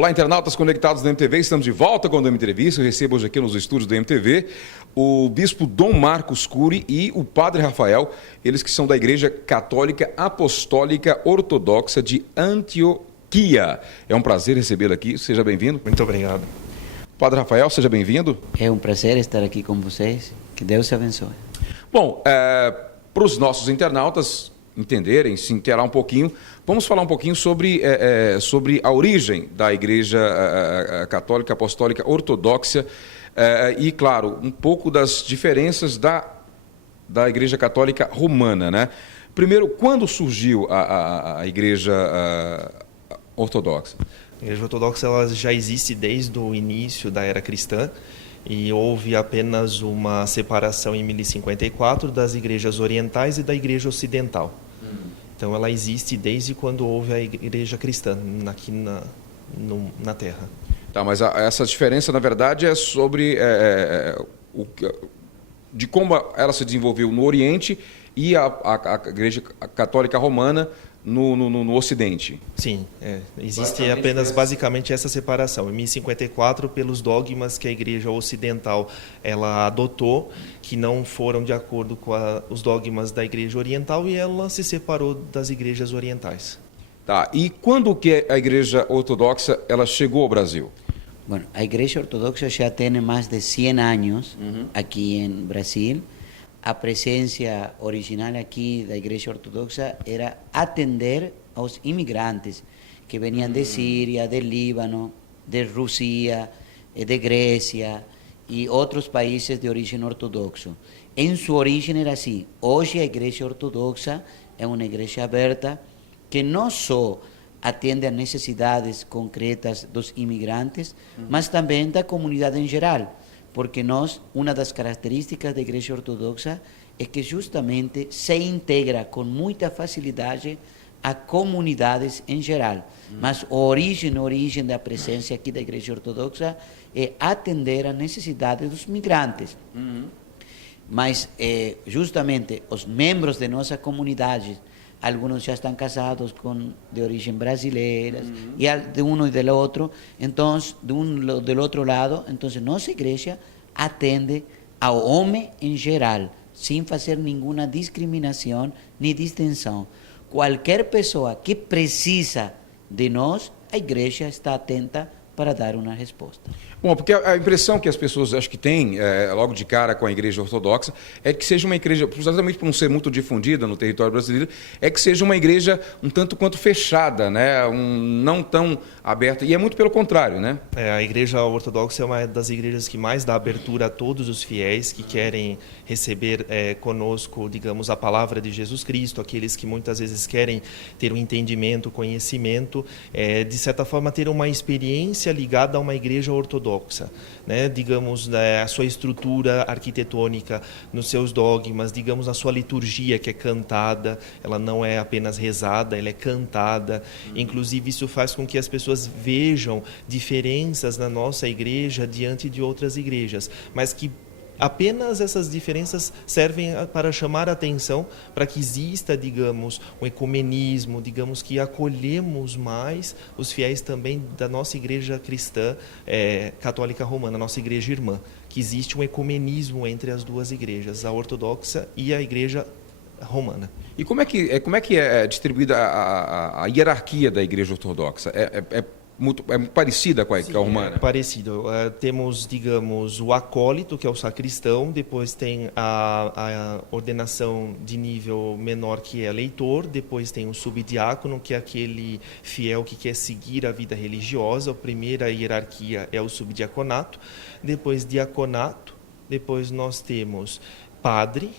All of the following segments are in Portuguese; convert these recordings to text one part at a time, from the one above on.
Olá, internautas conectados da MTV, estamos de volta com o Dom Entrevista. Eu recebo hoje aqui nos estúdios da MTV o bispo Dom Marcos Cury e o padre Rafael, eles que são da Igreja Católica Apostólica Ortodoxa de Antioquia. É um prazer recebê-lo aqui, seja bem-vindo. Muito obrigado. Padre Rafael, seja bem-vindo. É um prazer estar aqui com vocês, que Deus te abençoe. Bom, para os nossos internautas entenderem, se inteirar um pouquinho, vamos falar um pouquinho sobre a origem da Igreja Católica Apostólica Ortodoxa e, claro, um pouco das diferenças da Igreja Católica Romana, né? Primeiro, quando surgiu a Igreja Ortodoxa? A Igreja Ortodoxa ela já existe desde o início da era cristã e houve apenas uma separação em 1054 das igrejas orientais e da Igreja Ocidental. Então ela existe desde quando houve a Igreja cristã aqui na Terra. Tá, mas essa diferença, na verdade, é sobre de como ela se desenvolveu no Oriente e a Igreja Católica Romana no Ocidente. Sim, existe basicamente essa separação. Em 1054, pelos dogmas que a Igreja Ocidental ela adotou, que não foram de acordo com os dogmas da Igreja Oriental, e ela se separou das igrejas orientais. Tá, e quando que a Igreja Ortodoxa ela chegou ao Brasil? Bueno, a Igreja Ortodoxa já tem mais de 100 anos aqui em Brasil. A presença original aqui da Igreja Ortodoxa era atender aos imigrantes que veniam de Síria, de Líbano, de Rússia, de Grécia e outros países de origem ortodoxa. Em sua origem era assim. Hoje a Igreja Ortodoxa é uma igreja aberta que não só atende às necessidades concretas dos imigrantes, mas também da comunidade em geral. Porque uma das características da Igreja Ortodoxa é que justamente se integra com muita facilidade a comunidades em geral. Mas a origem da presença aqui da Igreja Ortodoxa é atender às necessidades dos migrantes. Mas justamente os membros de nossa comunidade, alguns já estão casados de origem brasileira, e de um e do outro, então, do outro lado, então, nossa igreja atende ao homem em geral, sem fazer nenhuma discriminação nem distinção. Qualquer pessoa que precisa de nós, a igreja está atenta para dar uma resposta. Bom, porque a impressão que as pessoas acho que têm, logo de cara com a Igreja Ortodoxa, é que seja uma igreja, exatamente por não ser muito difundida no território brasileiro, é que seja uma igreja um tanto quanto fechada, né? Não tão aberta, e é muito pelo contrário, né? A Igreja Ortodoxa é uma das igrejas que mais dá abertura a todos os fiéis que querem receber conosco, digamos, a palavra de Jesus Cristo, aqueles que muitas vezes querem ter um entendimento, conhecimento, de certa forma ter uma experiência ligada a uma igreja ortodoxa, né? Digamos, a sua estrutura arquitetônica, nos seus dogmas, digamos, a sua liturgia que é cantada, ela não é apenas rezada, ela é cantada. Inclusive, isso faz com que as pessoas vejam diferenças na nossa igreja diante de outras igrejas, mas que apenas essas diferenças servem para chamar a atenção para que exista, digamos, um ecumenismo, digamos que acolhemos mais os fiéis também da nossa igreja cristã católica romana, nossa igreja irmã, que existe um ecumenismo entre as duas igrejas, a ortodoxa e a igreja romana. E como é que é distribuída a hierarquia da Igreja Ortodoxa? É muito parecida com a romana? É parecido. Temos, digamos, o acólito, que é o sacristão, depois tem a ordenação de nível menor, que é leitor, depois tem o subdiácono, que é aquele fiel que quer seguir a vida religiosa. A primeira hierarquia é o subdiaconato, depois diaconato, depois nós temos padre.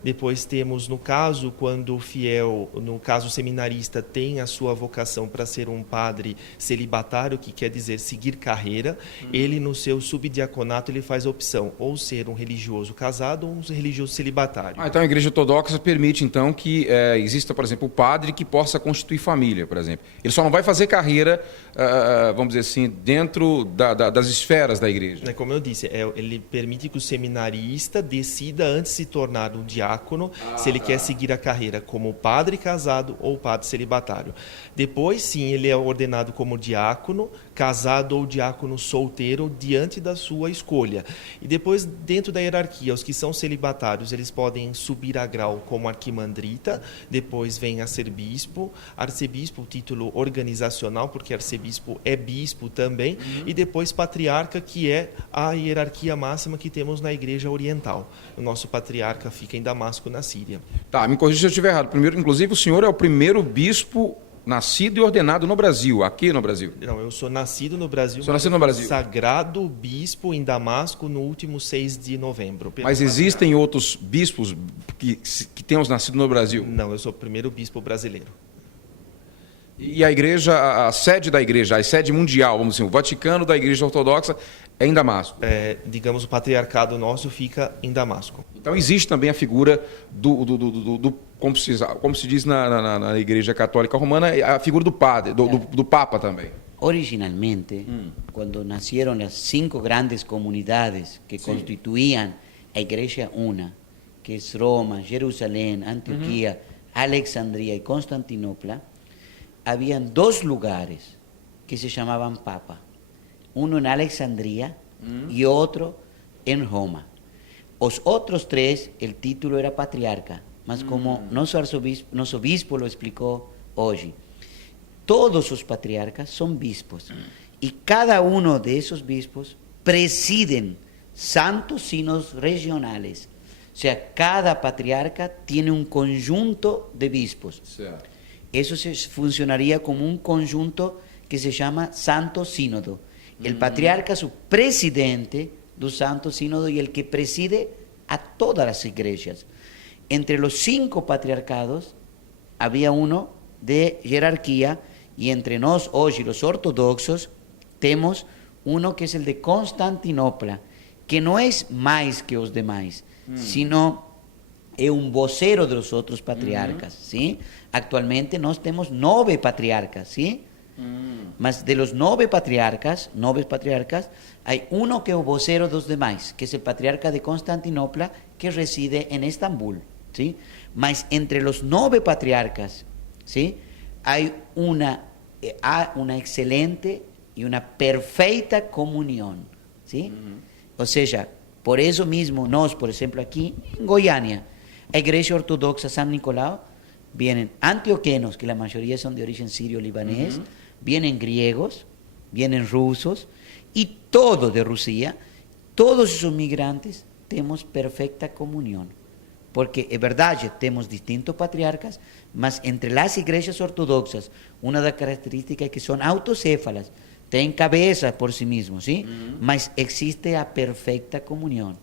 Depois temos, no caso, quando o fiel, no caso seminarista, tem a sua vocação para ser um padre celibatário, que quer dizer seguir carreira, ele no seu subdiaconato ele faz a opção, ou ser um religioso casado ou um religioso celibatário. Então a Igreja Ortodoxa permite, então, que exista, por exemplo, o padre que possa constituir família, por exemplo. Ele só não vai fazer carreira, vamos dizer assim, dentro das esferas da Igreja. Como eu disse, ele permite que o seminarista decida antes de se tornar um diácono, diácono, se ele quer seguir a carreira como padre casado ou padre celibatário. Depois, sim, ele é ordenado como diácono, casado ou diácono solteiro, diante da sua escolha. E depois, dentro da hierarquia, os que são celibatários, eles podem subir a grau como arquimandrita, depois vem a ser bispo, arcebispo, título organizacional, porque arcebispo é bispo também, e depois patriarca, que é a hierarquia máxima que temos na Igreja Oriental. O nosso patriarca fica em Damasco, na Síria. Tá, me corrija se eu estiver errado. Primeiro, inclusive, o senhor é o primeiro bispo nascido e ordenado no Brasil, aqui no Brasil. Não, eu sou nascido no Brasil. Sou nascido no Brasil. Sagrado bispo em Damasco no último 6 de novembro. Mas existem outros bispos que tenham nascido no Brasil? Não, eu sou o primeiro bispo brasileiro. E a igreja, a sede da igreja, a sede mundial, vamos dizer, o Vaticano da Igreja Ortodoxa é em Damasco. Digamos, o patriarcado nosso fica em Damasco. Então existe também a figura como se diz na Igreja Católica Romana, a figura do padre, do Papa também. Originalmente, cuando nacieron las 5 grandes comunidades que constituían a Iglesia una, que es Roma, Jerusalén, Antioquía, Alexandria y Constantinopla, habían 2 lugares que se llamaban Papa, uno en Alexandria y otro en Roma. Los otros 3, el título era patriarca, mas como nuestro obispo lo explicó hoy, todos los patriarcas son bispos y cada uno de esos bispos presiden santos sínodos regionales. O sea, cada patriarca tiene un conjunto de bispos. Eso funcionaría como un conjunto que se llama Santo Sínodo. El patriarca es su presidente del Santo Sínodo y el que preside a todas las iglesias. Entre los 5 patriarcados había uno de jerarquía y entre nos hoy los ortodoxos tenemos uno que es el de Constantinopla, que no es más que los demás, sino es un vocero de los otros patriarcas, ¿sí? Actualmente nos tenemos 9 patriarcas, ¿sí? Mas de los 9 patriarcas, hay uno que es el vocero de los demás, que es el patriarca de Constantinopla, que reside en Estambul, ¿sí? Mas entre los 9 patriarcas, ¿sí? Hay una excelente y una perfecta comunión, ¿sí? O sea, por eso mismo, nos, por ejemplo, aquí en Goiânia, la Iglesia Ortodoxa San Nicolau, vienen antioquenos, que la mayoría son de origen sirio-libanés, vienen griegos, vienen rusos, y todos de Rusia, todos esos migrantes, tenemos perfecta comunión. Porque es verdad, tenemos distintos patriarcas, mas entre las iglesias ortodoxas, una de las características es que son autocéfalas, tienen cabeza por sí mismos, ¿sí? Mas existe a perfecta comunión.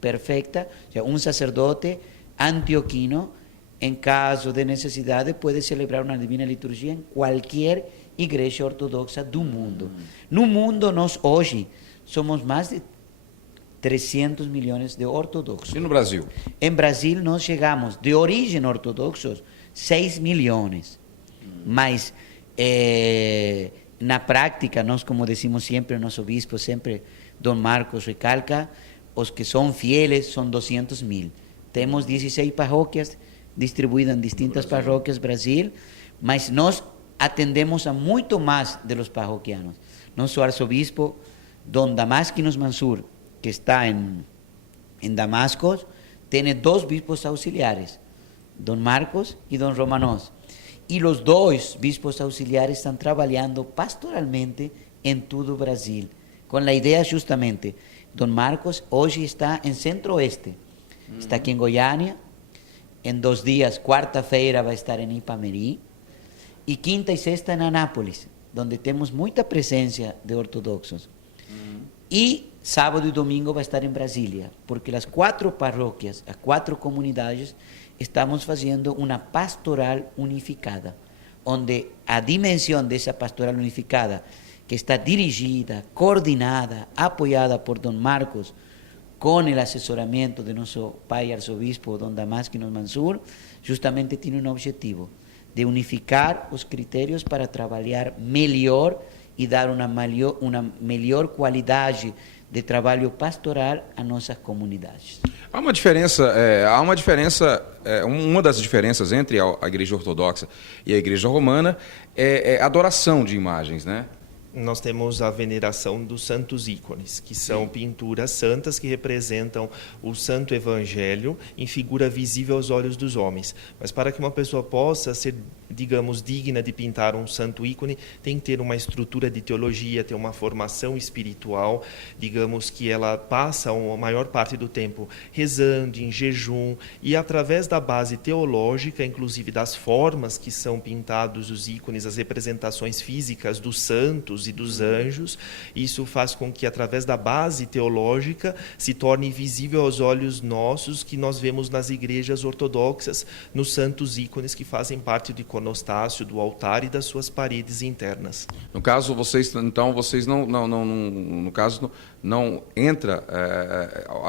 Perfecta, o sea, un sacerdote antioquino, en caso de necesidad, puede celebrar una divina liturgia en cualquier iglesia ortodoxa del mundo. No mundo, nos hoy somos más de 300 millones de ortodoxos. E no Brasil? En Brasil nós llegamos, de origen ortodoxos, 6 millones. Mas, na práctica, nós, como decimos siempre, nuestro obispo, siempre, Don Marcos recalca, los que son fieles son 200.000. Tenemos 16 parroquias distribuidas en distintas parroquias en Brasil, mas nós atendemos a muito más de los parroquianos. Nuestro arzobispo, Don Damasquinos Mansur, que está en Damasco, tiene 2 bispos auxiliares, Don Marcos y Don Romanos. Y los 2 bispos auxiliares están trabajando pastoralmente en todo Brasil, con la idea justamente, Don Marcos hoy está en Centro-Oeste, está aquí en Goiânia, en 2 días, quarta-feira va a estar en Ipameri, y quinta y sexta en Anápolis, donde tenemos mucha presencia de ortodoxos. Y sábado y domingo va a estar en Brasilia, porque las 4 parroquias, las 4 comunidades, estamos haciendo una pastoral unificada, donde a dimensión de esa pastoral unificada, que está dirigida, coordinada, apoyada por Don Marcos, con el asesoramiento de nuestro pai arzobispo, Don Damasquinos Mansur, justamente tiene un objetivo, de unificar los criterios para trabajar mejor y dar una mejor calidad de trabalho pastoral a nossas comunidades. Há uma diferença, uma das diferenças entre a Igreja Ortodoxa e a Igreja Romana é a adoração de imagens, né? Nós temos a veneração dos santos ícones, que são pinturas santas que representam o Santo Evangelho em figura visível aos olhos dos homens. Mas para que uma pessoa possa ser, digamos, digna de pintar um santo ícone, tem que ter uma estrutura de teologia, ter uma formação espiritual, digamos que ela passa a maior parte do tempo rezando, em jejum, e através da base teológica, inclusive das formas que são pintados os ícones, as representações físicas dos santos e dos anjos, isso faz com que através da base teológica se torne visível aos olhos nossos que nós vemos nas igrejas ortodoxas, nos santos ícones que fazem parte do iconostácio, do altar e das suas paredes internas. No caso, vocês não entra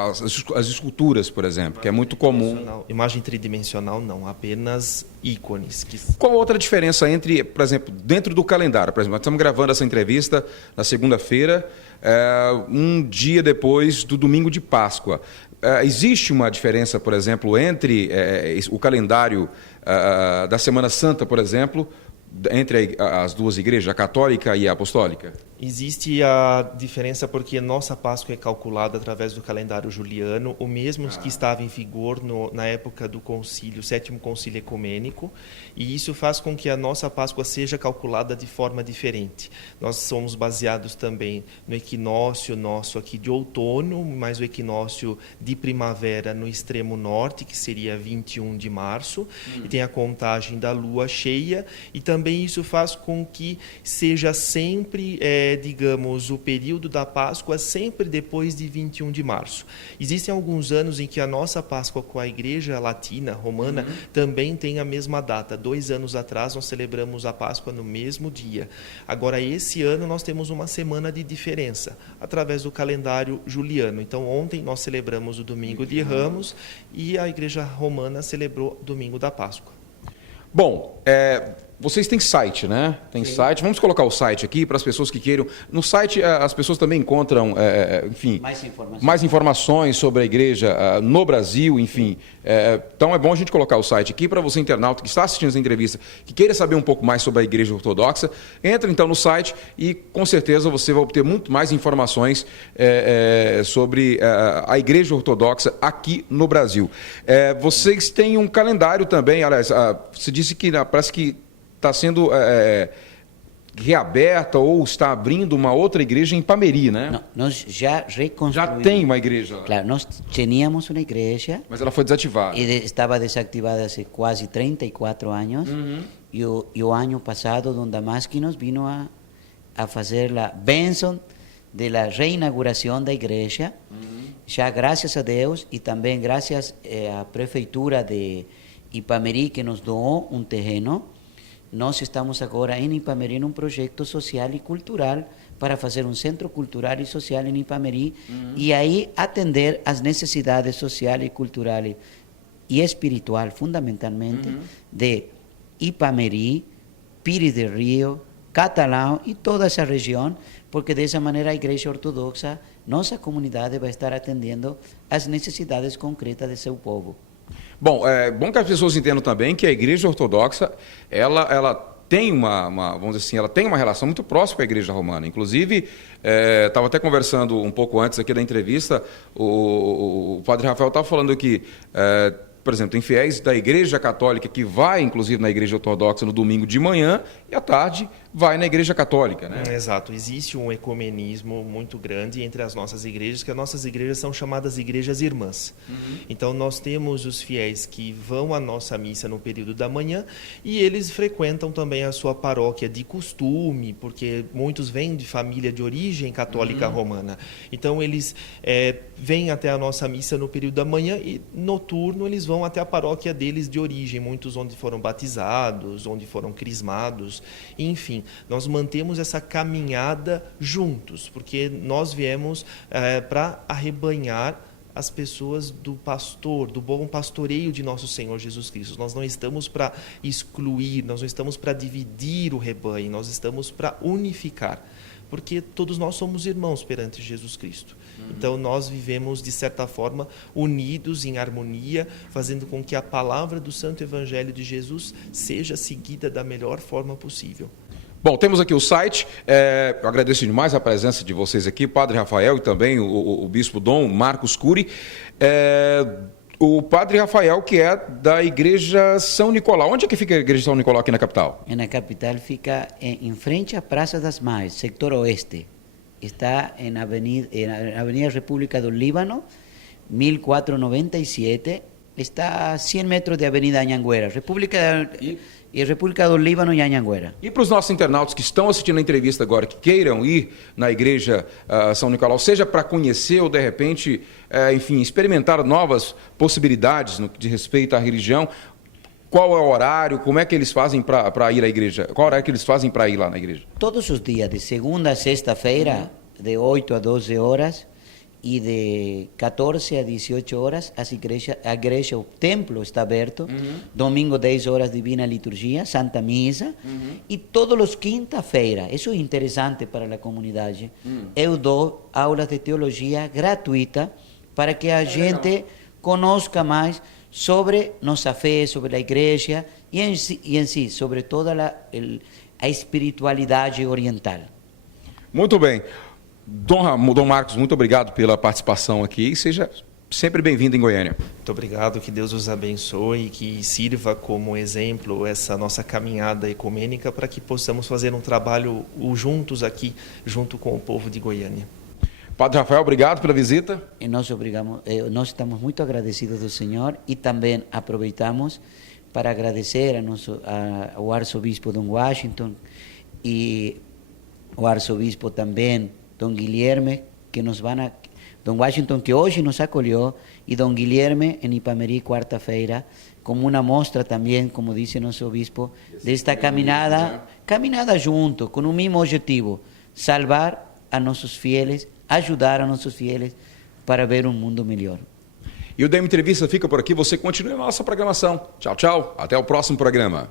as esculturas, por exemplo, que é muito comum. Imagem tridimensional não, apenas ícones. Qual a outra diferença entre, por exemplo, dentro do calendário? Por exemplo, nós estamos gravando essa entrevista na segunda-feira, um dia depois do domingo de Páscoa. Existe uma diferença, por exemplo, entre o calendário da Semana Santa, por exemplo, entre as duas igrejas, a católica e a apostólica? Existe a diferença porque nossa Páscoa é calculada através do calendário juliano, o mesmo que estava em vigor na época do concílio, sétimo concílio ecumênico, e isso faz com que a nossa Páscoa seja calculada de forma diferente. Nós somos baseados também no equinócio nosso aqui de outono, mais o equinócio de primavera no extremo norte, que seria 21 de março, e tem a contagem da lua cheia, e também isso faz com que seja sempre digamos, o período da Páscoa sempre depois de 21 de março. Existem alguns anos em que a nossa Páscoa com a Igreja Latina, Romana, também tem a mesma data. 2 anos atrás nós celebramos a Páscoa no mesmo dia. Agora, esse ano nós temos uma semana de diferença, através do calendário juliano. Então, ontem nós celebramos o Domingo de Ramos e a Igreja Romana celebrou o Domingo da Páscoa. Bom, vocês têm site, né? Tem Sim. site. Vamos colocar o site aqui para as pessoas que queiram. No site as pessoas também encontram, enfim, mais informações sobre a igreja no Brasil, enfim. Então é bom a gente colocar o site aqui para você, internauta, que está assistindo essa entrevista, que queira saber um pouco mais sobre a Igreja Ortodoxa. Entra então no site e com certeza você vai obter muito mais informações sobre a Igreja Ortodoxa aqui no Brasil. Vocês têm um calendário também, aliás, você disse que parece que está sendo reaberta ou está abrindo uma outra igreja em Pameri, né? Não, nós já reconstruímos. Já tem uma igreja lá. Claro, nós tínhamos uma igreja. Mas ela foi desativada. E estava desativada há quase 34 anos. E o ano passado, Dom Damasquinos vino a fazer a bênção da reinauguração da igreja. Já graças a Deus e também graças à prefeitura de Ipameri, que nos doou um terreno. Nós estamos agora em Ipameri num projeto social e cultural para fazer um centro cultural e social em Ipameri e aí atender às necessidades sociais, culturais e espiritual, fundamentalmente, de Ipameri, Pires del Rio, Catalão e toda essa região, porque dessa maneira a Igreja Ortodoxa, nossa comunidade vai estar atendendo às necessidades concretas de seu povo. Bom, é bom que as pessoas entendam também que a Igreja Ortodoxa, ela tem vamos dizer assim, ela tem uma relação muito próxima com a Igreja Romana. Inclusive, estava até conversando um pouco antes aqui da entrevista, o Padre Rafael estava falando que, por exemplo, tem fiéis da Igreja Católica que vai, inclusive, na Igreja Ortodoxa no domingo de manhã e à tarde vai na Igreja Católica, né? Exato. Existe um ecumenismo muito grande entre as nossas igrejas, que as nossas igrejas são chamadas igrejas irmãs. Então, nós temos os fiéis que vão à nossa missa no período da manhã e eles frequentam também a sua paróquia de costume, porque muitos vêm de família de origem católica romana. Então, eles vêm até a nossa missa no período da manhã e, noturno, eles vão até a paróquia deles de origem, muitos onde foram batizados, onde foram crismados, enfim. Nós mantemos essa caminhada juntos, porque nós viemos para arrebanhar as pessoas do pastor, do bom pastoreio de nosso Senhor Jesus Cristo. Nós não estamos para excluir, nós não estamos para dividir o rebanho, nós estamos para unificar, porque todos nós somos irmãos perante Jesus Cristo. Então nós vivemos, de certa forma, unidos em harmonia, fazendo com que a palavra do Santo Evangelho de Jesus seja seguida da melhor forma possível. Bom, temos aqui o site, eu agradeço demais a presença de vocês aqui, Padre Rafael e também o Bispo Dom Marcos Cury. O Padre Rafael, que é da Igreja São Nicolau. Onde é que fica a Igreja São Nicolau aqui na capital? Na capital fica em frente à Praça das Mães, sector oeste. Está na Avenida República do Líbano, 1497. Está a 100 metros de Avenida Anhanguera. República do Líbano e Anhanguera. E para os nossos internautas que estão assistindo a entrevista agora, que queiram ir na Igreja São Nicolau, seja para conhecer ou, de repente, enfim, experimentar novas possibilidades no que diz respeito à religião, qual é o horário, como é que eles fazem para ir à igreja? Qual horário que eles fazem para ir lá na igreja? Todos os dias, de segunda a sexta-feira, de 8 a 12 horas, e de 14 a 18 horas, a igreja, o templo está aberto. Domingo, 10 horas, Divina Liturgia, Santa Missa. E todos os quinta-feira, isso é interessante para a comunidade, eu dou aulas de teologia gratuita para que a gente conozca mais sobre nossa fé, sobre a igreja e em si sobre toda a espiritualidade oriental. Muito bem. Dom Marcos, muito obrigado pela participação aqui e seja sempre bem-vindo em Goiânia. Muito obrigado, que Deus os abençoe e que sirva como exemplo essa nossa caminhada ecumênica para que possamos fazer um trabalho juntos aqui, junto com o povo de Goiânia. Padre Rafael, obrigado pela visita. E nós estamos muito agradecidos do Senhor e também aproveitamos para agradecer ao arcebispo Dom Washington e o arcebispo também Dom Guilherme, Dom Washington, que hoje nos acolheu, e Dom Guilherme, em Ipameri, quarta-feira, como uma mostra também, como disse nosso bispo, desta caminhada junto, com o mesmo objetivo, salvar a nossos fieles, ajudar a nossos fieles para ver um mundo melhor. E o DM Entrevista fica por aqui, você continua a nossa programação. Tchau, tchau, até o próximo programa.